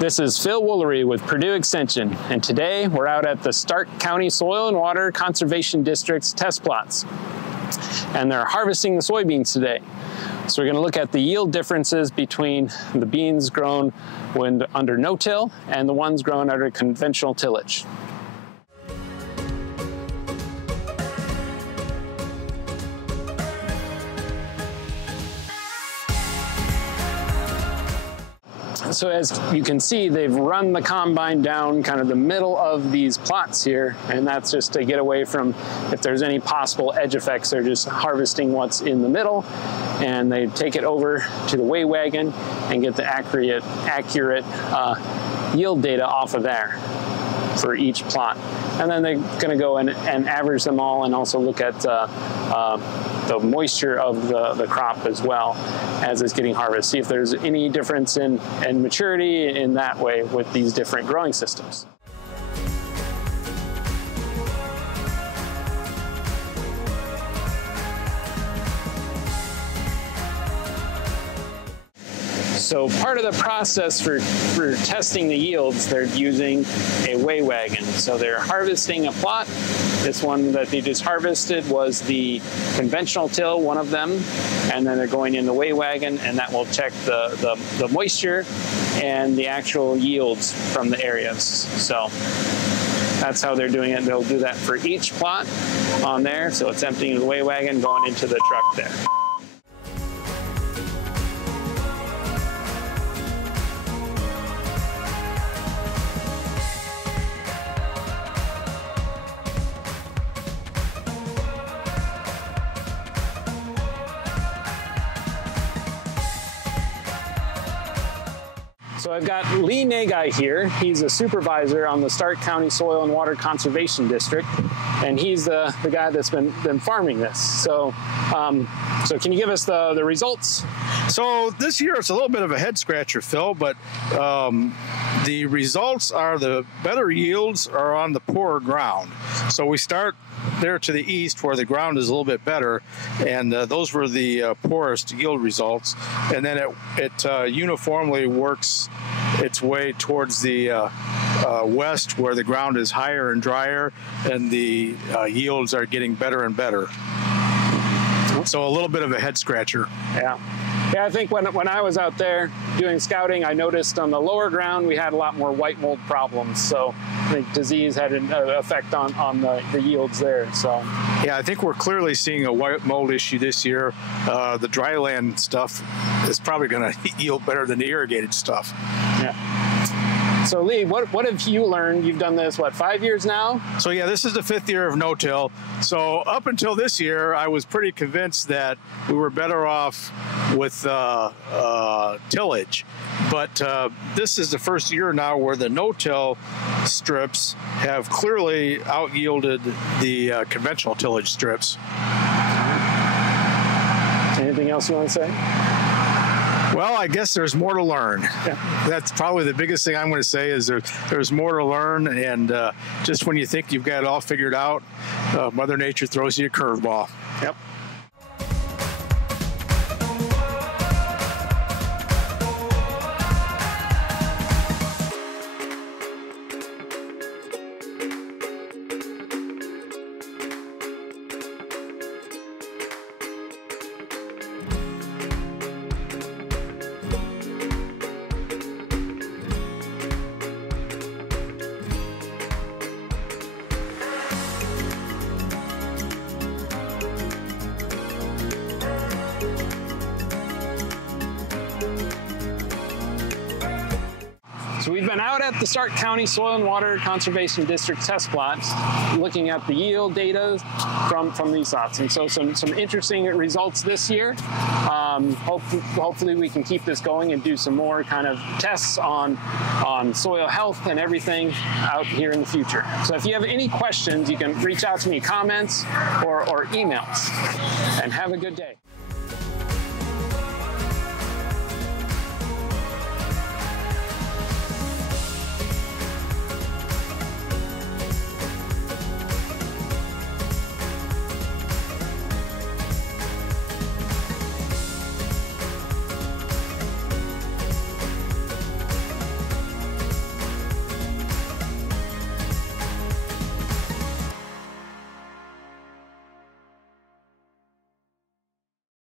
This is Phil Woolery with Purdue Extension, and today we're out at the Starke County Soil and Water Conservation District's test plots. And they're harvesting the soybeans today. So we're going to look at the yield differences between the beans grown when under no-till and the ones grown under conventional tillage. So as you can see, they've run the combine down kind of the middle of these plots here, and that's just to get away from if there's any possible edge effects. They're just harvesting what's in the middle, and they take it over to the weigh wagon and get the accurate yield data off of there for each plot. And then they're going to go and average them all and also look at the moisture of the crop as well as it's getting harvested. See if there's any difference in maturity in that way with these different growing systems. So part of the process for testing the yields, they're using a weigh wagon. So they're harvesting a plot. This one that they just harvested was the conventional till, one of them, and then they're going in the weigh wagon, and that will check the moisture and the actual yields from the areas. So that's how they're doing it. They'll do that for each plot on there. So it's emptying the weigh wagon, going into the truck there. So I've got Lee Nagai here. He's a supervisor on the Starke County Soil and Water Conservation District, and he's the guy that's been farming this. So, so can you give us the results? So this year it's a little bit of a head scratcher, Phil, but the results are the better yields are on the poorer ground. So we start there to the east where the ground is a little bit better, and those were the poorest yield results. And then it uniformly works its way towards the west where the ground is higher and drier, and the yields are getting better and better. So a little bit of a head scratcher. Yeah. Yeah, I think when I was out there doing scouting, I noticed on the lower ground we had a lot more white mold problems. So I think disease had an effect on the yields there. So yeah, I think we're clearly seeing a white mold issue this year. The dryland stuff is probably going to yield better than the irrigated stuff. Yeah. So Lee, what have you learned? You've done this, what, 5 years now? So yeah, this is the 5th year of no-till. So up until this year, I was pretty convinced that we were better off with tillage. But this is the first year now where the no-till strips have clearly out-yielded the conventional tillage strips. Anything else you want to say? Well, I guess there's more to learn. Yeah. That's probably the biggest thing I'm going to say is there's more to learn, and just when you think you've got it all figured out, Mother Nature throws you a curveball. Yep. So we've been out at the Starke County Soil and Water Conservation District test plots looking at the yield data from these plots. And so some interesting results this year. Hopefully we can keep this going and do some more kind of tests on soil health and everything out here in the future. So if you have any questions, you can reach out to me, comments or emails. And have a good day.